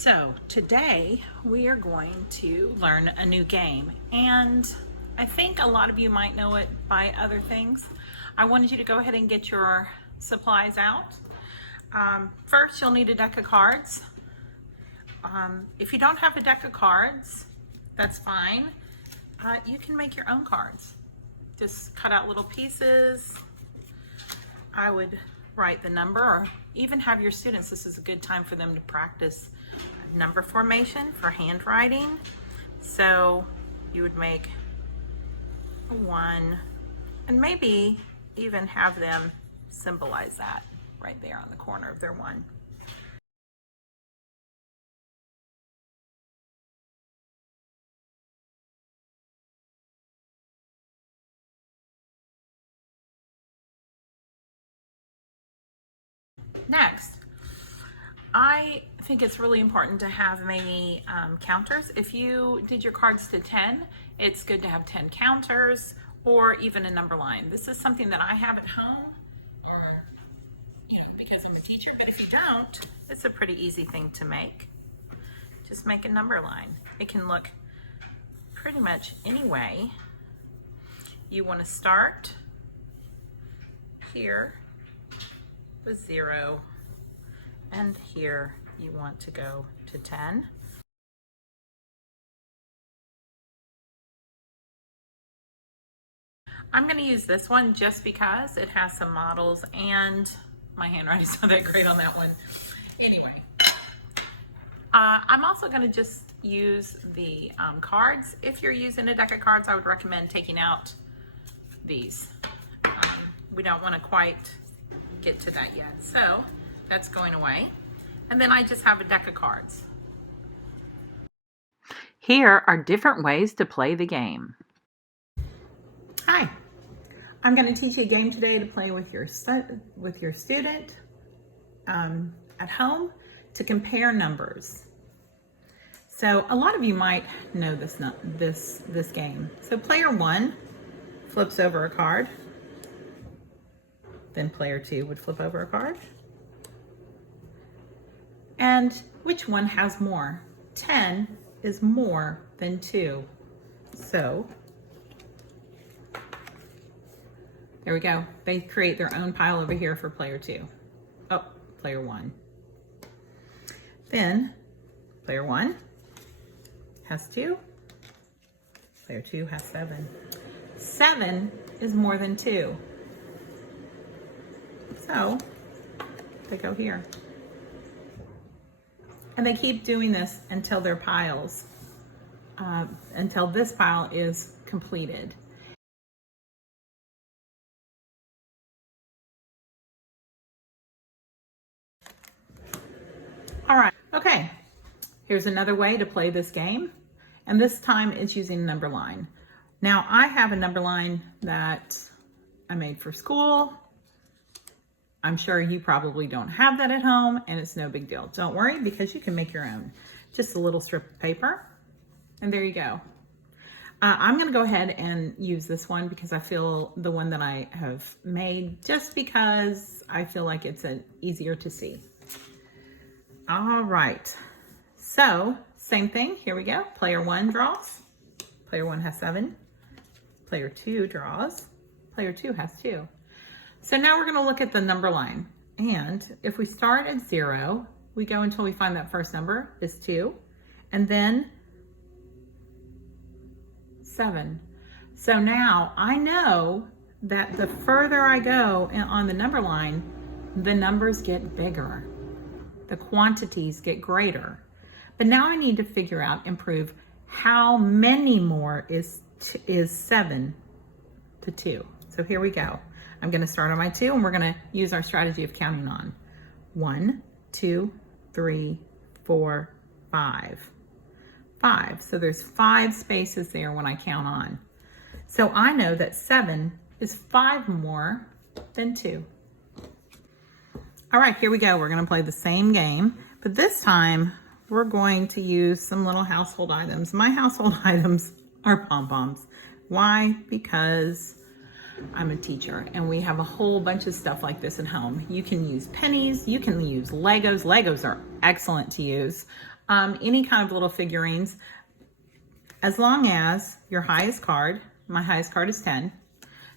So today we are going to learn a new game, and I think a lot of you might know it by other things. I wanted you to go ahead and get your supplies out. First, you'll need a deck of cards. If you don't have a deck of cards, that's fine. You can make your own cards. Just cut out little pieces. I would write the number, or even have your students, this is a good time for them to practice number formation for handwriting. So you would make a 1 and maybe even have them symbolize that right there on the corner of their 1. Next, I think it's really important to have maybe counters. If you did your cards to 10, it's good to have 10 counters or even a number line. This is something that I have at home, or because I'm a teacher, but if you don't, it's a pretty easy thing to make. Just make a number line. It can look pretty much any way. You want to start here with 0, and here you want to go to 10. I'm going to use this one just because it has some models and my handwriting's not that great on that one. Anyway, I'm also going to just use the cards. If you're using a deck of cards, I would recommend taking out these. We don't want to quite get to that yet, so that's going away. And then I just have a deck of cards. Here are different ways to play the game. Hi, I'm going to teach you a game today to play with your student at home to compare numbers. So a lot of you might know this game. So player 1 flips over a card. Then player 2 would flip over a card. And which one has more? 10 is more than 2. So there we go. They create their own pile over here for player 2. Oh, player 1. Then player 1 has 2. Player 2 has 7. 7 is more than 2. So they go here. And they keep doing this until their piles, until this pile is completed. All right, okay. Here's another way to play this game. And this time it's using a number line. Now I have a number line that I made for school. I'm sure you probably don't have that at home, and it's no big deal. Don't worry, because you can make your own. Just a little strip of paper, and there you go. I'm gonna go ahead and use this one because I feel the one that I have made, just because I feel like it's easier to see. All right, so same thing, here we go. Player 1 draws. Player 1 has 7. Player 2 draws. Player 2 has 2. So now we're going to look at the number line. And if we start at 0, we go until we find that first number is 2. And then 7. So now I know that the further I go on the number line, the numbers get bigger. The quantities get greater. But now I need to figure out and prove how many more is 7 to 2. So here we go. I'm going to start on my 2, and we're going to use our strategy of counting on. 1, 2, 3, 4, 5. 5. So there's 5 spaces there when I count on. So I know that 7 is 5 more than 2. All right, here we go. We're going to play the same game, but this time we're going to use some little household items. My household items are pom-poms. Why? Because I'm a teacher and we have a whole bunch of stuff like this at home. You can use pennies, you can use Legos. Legos are excellent to use. any kind of little figurines, as long as your highest card, my highest card is 10.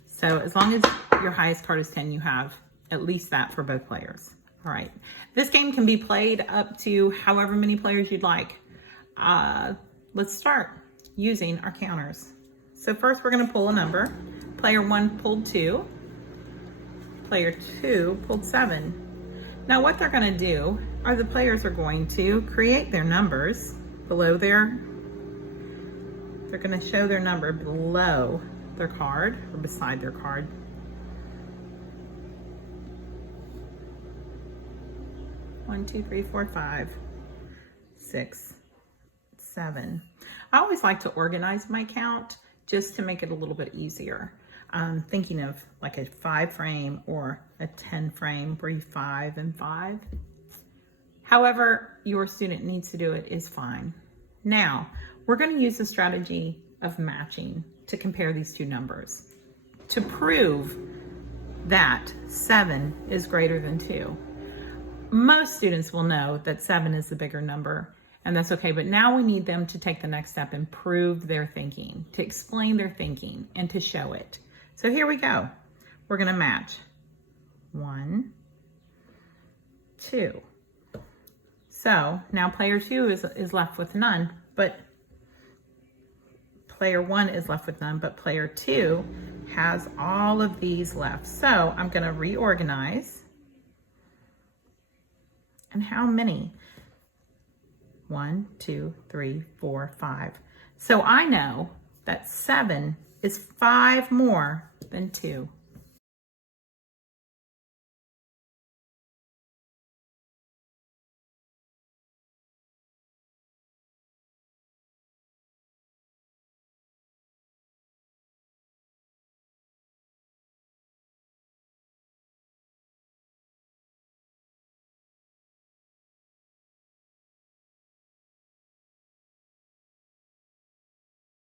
So as long as your highest card is 10, you have at least that for both players. All right. This game can be played up to however many players you'd like. Let's start using our counters. So first we're going to pull a number. Player 1 pulled 2. Player 2 pulled 7. Now what they're going to do are the players are going to create their numbers below they're going to show their number below their card or beside their card. One, two, three, four, 5, 6, 7. I always like to organize my count just to make it a little bit easier. Thinking of like a 5 frame or a 10 frame where you 5 and 5. However your student needs to do it is fine. Now, we're going to use the strategy of matching to compare these two numbers to prove that 7 is greater than 2. Most students will know that 7 is the bigger number, and that's okay, but now we need them to take the next step and prove their thinking, to explain their thinking, and to show it. So here we go. We're going to match 1, 2. So now player 2 is left with none, but player 1 is left with none, but player 2 has all of these left. So I'm going to reorganize. And how many? 1, 2, 3, 4, 5. So I know that 7 is 5 more than 2.